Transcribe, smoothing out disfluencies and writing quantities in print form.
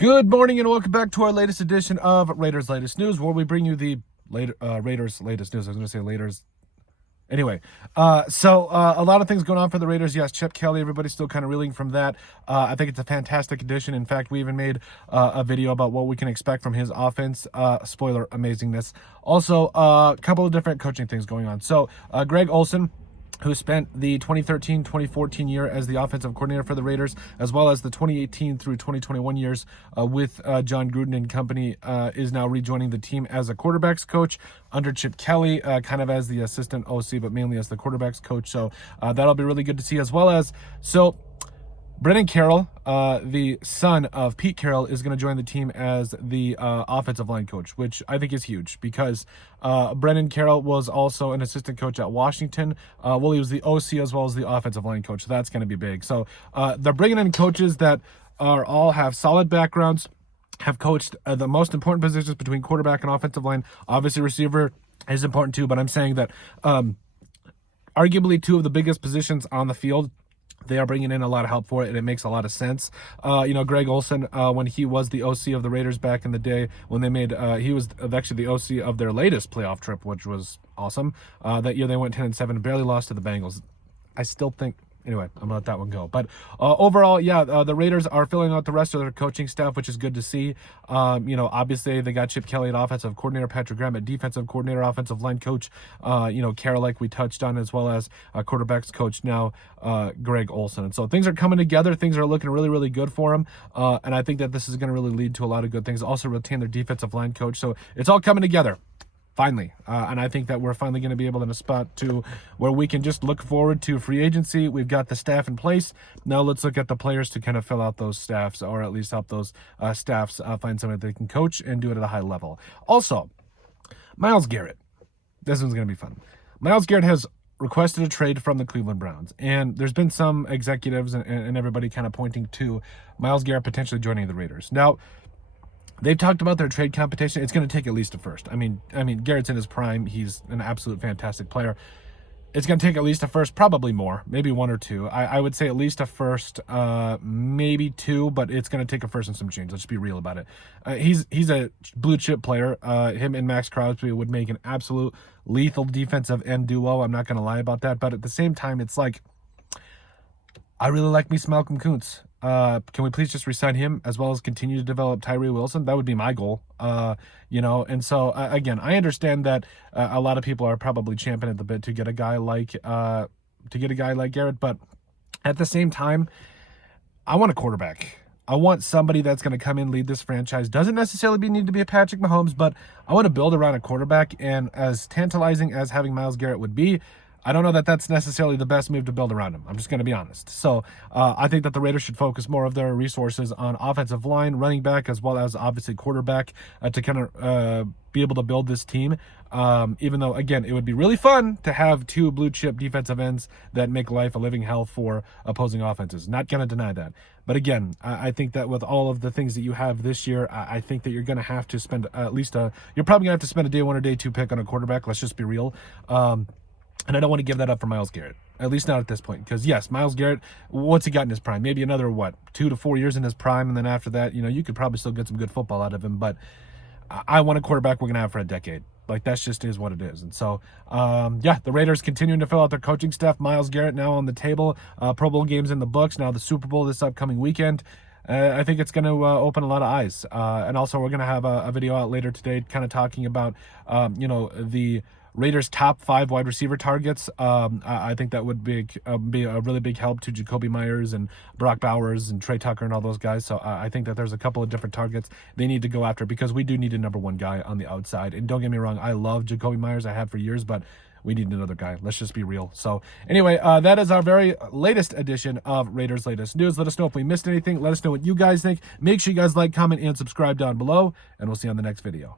Good morning and welcome back to our latest edition of Raiders Latest News, where we bring you the Raiders Latest News. I was going to say Raiders. Anyway, a lot of things going on for the Raiders. Yes, Chip Kelly, everybody's still kind of reeling from that. I think it's a fantastic addition. In fact, we even made a video about what we can expect from his offense. Spoiler, amazingness. Also, a couple of different coaching things going on. So, Greg Olson, who spent the 2013-2014 year as the offensive coordinator for the Raiders, as well as the 2018 through 2021 years with John Gruden and company, is now rejoining the team as a quarterbacks coach under Chip Kelly, kind of as the assistant OC, but mainly as the quarterbacks coach. So that'll be really good to see, as well as, Brennan Carroll, the son of Pete Carroll, is going to join the team as the offensive line coach, which I think is huge because Brennan Carroll was also an assistant coach at Washington. He was the OC as well as the offensive line coach, so that's going to be big. So they're bringing in coaches that all have solid backgrounds, have coached the most important positions between quarterback and offensive line. Obviously, receiver is important too, but I'm saying that arguably two of the biggest positions on the field, they are bringing in a lot of help for it, and it makes a lot of sense. Greg Olson, when he was the OC of the Raiders back in the day, when they made, he was actually the OC of their latest playoff trip, which was awesome. That year they went 10-7 and barely lost to the Bengals. I still think, anyway, I'm gonna let that one go. But overall, the Raiders are filling out the rest of their coaching staff, which is good to see. Obviously they got Chip Kelly at offensive coordinator, Patrick Graham at defensive coordinator, offensive line coach, Carroll, like we touched on, as well as quarterbacks coach now, Greg Olson. And so things are coming together. Things are looking really, really good for him. And I think that this is going to really lead to a lot of good things. Also retain their defensive line coach. So it's all coming together. Finally. And I think that we're finally going to be able in a spot to where we can just look forward to free agency. We've got the staff in place. Now let's look at the players to kind of fill out those staffs, or at least help those staffs find somebody they can coach and do it at a high level. Also, Myles Garrett. This one's going to be fun. Myles Garrett has requested a trade from the Cleveland Browns, and there's been some executives and everybody kind of pointing to Myles Garrett potentially joining the Raiders. Now, they've talked about their trade competition. It's going to take at least a first. I mean, Garrett's in his prime. He's an absolute fantastic player. It's going to take at least a first, probably more, maybe one or two. I would say at least a first, maybe two, but it's going to take a first and some change. Let's be real about it. He's a blue chip player. Him and Max Crosby would make an absolute lethal defensive end duo. I'm not going to lie about that. But at the same time, it's like, I really like me some Malcolm Kuntz. Can we please just resign him, as well as continue to develop Tyree Wilson? That would be my goal. And so again, I understand that a lot of people are probably champing at the bit to get a guy like Garrett, but at the same time, I want a quarterback. I want somebody that's going to come in, lead this franchise. Doesn't necessarily need to be a Patrick Mahomes, but I want to build around a quarterback. And as tantalizing as having Myles Garrett would be, I don't know that that's necessarily the best move to build around him. I'm just going to be honest. So I think that the Raiders should focus more of their resources on offensive line, running back, as well as obviously quarterback to kind of be able to build this team. Even though, again, it would be really fun to have two blue chip defensive ends that make life a living hell for opposing offenses. Not going to deny that. But again, I think that with all of the things that you have this year, I think that you're going to have to spend you're probably going to have to spend a day one or day two pick on a quarterback. Let's just be real. And I don't want to give that up for Myles Garrett, at least not at this point. Because, yes, Myles Garrett, what's he got in his prime? Maybe another, 2 to 4 years in his prime, and then after that, you could probably still get some good football out of him. But I want a quarterback we're going to have for a decade. Like, that just is what it is. And so, the Raiders continuing to fill out their coaching staff. Myles Garrett now on the table. Pro Bowl games in the books. Now the Super Bowl this upcoming weekend. I think it's going to open a lot of eyes. And also, we're going to have a video out later today kind of talking about, the Raiders' top 5 wide receiver targets. I think that would be a really big help to Jacoby Myers and Brock Bowers and Trey Tucker and all those guys. So I think that there's a couple of different targets they need to go after, because we do need a number one guy on the outside. And don't get me wrong, I love Jacoby Myers. I have for years, but we need another guy. Let's just be real. So anyway, that is our very latest edition of Raiders Latest News. Let us know if we missed anything. Let us know what you guys think. Make sure you guys like, comment, and subscribe down below, and we'll see you on the next video.